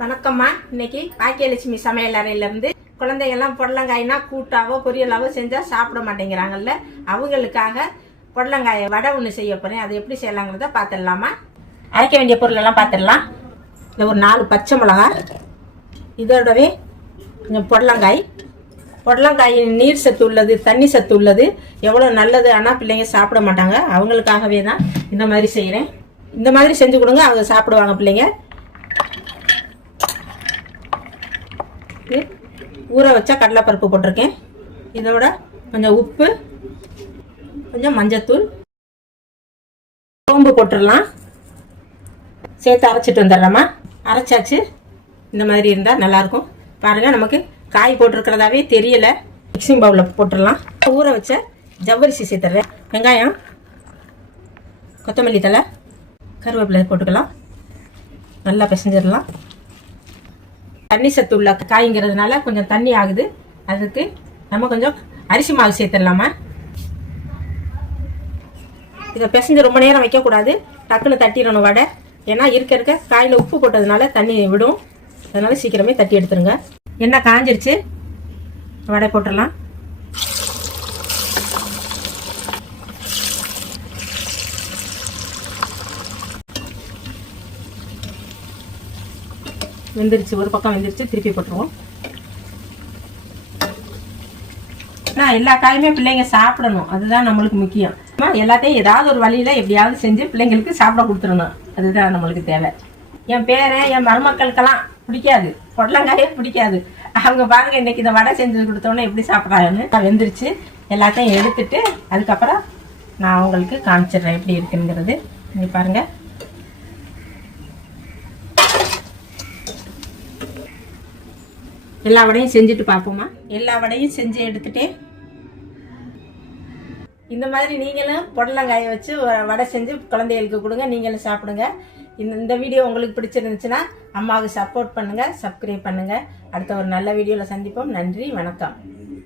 வணக்கம்மா. இன்னைக்கு பாக்கியலட்சுமி சமையல் அறையிலேருந்து குழந்தைங்கள்லாம் புடலங்காய்னா கூட்டாவோ பொரியலாவோ செஞ்சால் சாப்பிட மாட்டேங்கிறாங்கல்ல, அவங்களுக்காக புடலங்காயை வடை ஒன்று செய்ய போகிறேன். அது எப்படி செய்யலாங்கிறத பார்த்துடலாமா? அரைக்க வேண்டிய பொருளெல்லாம் பார்த்துடலாம். இதில் ஒரு 4 பச்சை மிளகா, இதோடவே கொஞ்சம் புடலங்காய் நீர் சத்து உள்ளது, தண்ணி சத்து உள்ளது, எவ்வளோ நல்லது. ஆனால் பிள்ளைங்க சாப்பிட மாட்டாங்க. அவங்களுக்காகவே தான் இந்த மாதிரி செய்கிறேன். இந்த மாதிரி செஞ்சு கொடுங்க, அவங்க சாப்பிடுவாங்க பிள்ளைங்க. ஊற வச்சா கடலைப்பருப்பு போட்டிருக்கேன். இதோட கொஞ்சம் உப்பு, கொஞ்சம் மஞ்சத்தூள், சோம்பு போட்டுடலாம். சேர்த்து அரைச்சிட்டு வந்துடுறோமா. அரைச்சாச்சு. இந்த மாதிரி இருந்தால் நல்லாயிருக்கும். பாருங்கள், நமக்கு காய் போட்டிருக்கிறதாவே தெரியலை. மிக்சிங் பவுலில் போட்டுடலாம். ஊற வச்ச ஜவ்வரிசி சேர்த்துறேன். வெங்காயம், கொத்தமல்லி தழை, கருவேப்பிலை போட்டுக்கலாம். நல்லா பிசைஞ்சிடலாம். தண்ணி சத்து உள்ள காய்ங்கிறதுனால கொஞ்சம் தண்ணி ஆகுது. அதுக்கு நம்ம கொஞ்சம் அரிசி மாவு சேர்த்துடலாமா. இதை பிசைஞ்சு ரொம்ப நேரம் வைக்கக்கூடாது, டக்குன்னு தட்டிடணும் வடை. ஏன்னா இருக்க காயில் உப்பு போட்டதுனால தண்ணி விடும். அதனால சீக்கிரமே தட்டி எடுத்துருங்க. எண்ணெய் காஞ்சிருச்சு, வடை போட்டுடலாம். வெந்துருச்சு, ஒரு பக்கம் வெந்துருச்சு, திருப்பி போட்டுருவோம். எல்லா காயுமே பிள்ளைங்க சாப்பிடணும், அதுதான் நம்மளுக்கு முக்கியம். எல்லாத்தையும் ஏதாவது ஒரு வழியில எப்படியாவது செஞ்சு பிள்ளைங்களுக்கு சாப்பிட கொடுத்துடணும், அதுதான் நம்மளுக்கு தேவை. என் பேரன், என் மருமக்களுக்கெல்லாம் பிடிக்காது, புடலங்காயே பிடிக்காது. அவங்க பாருங்க இன்னைக்கு இந்த வடை செஞ்சு கொடுத்தோன்னே எப்படி சாப்பிட்றாங்கன்னு. வெந்துருச்சு. எல்லாத்தையும் எடுத்துட்டு அதுக்கப்புறம் நான் உங்களுக்கு காமிச்சிடுறேன் எப்படி இருக்குங்கிறது. நீ பாருங்க. எல்லா வடையும் செஞ்சுட்டு பார்ப்போமா. எல்லா வடையும் செஞ்சு எடுத்துட்டேன். இந்த மாதிரி நீங்களும் புடலங்காயை வச்சு வடை செஞ்சு குழந்தைகளுக்கு கொடுங்க, நீங்களும் சாப்பிடுங்க. இந்த வீடியோ உங்களுக்கு பிடிச்சிருந்துச்சுன்னா அம்மாவுக்கு சப்போர்ட் பண்ணுங்கள், சப்ஸ்கிரைப் பண்ணுங்கள். அடுத்த ஒரு நல்ல வீடியோவில் சந்திப்போம். நன்றி, வணக்கம்.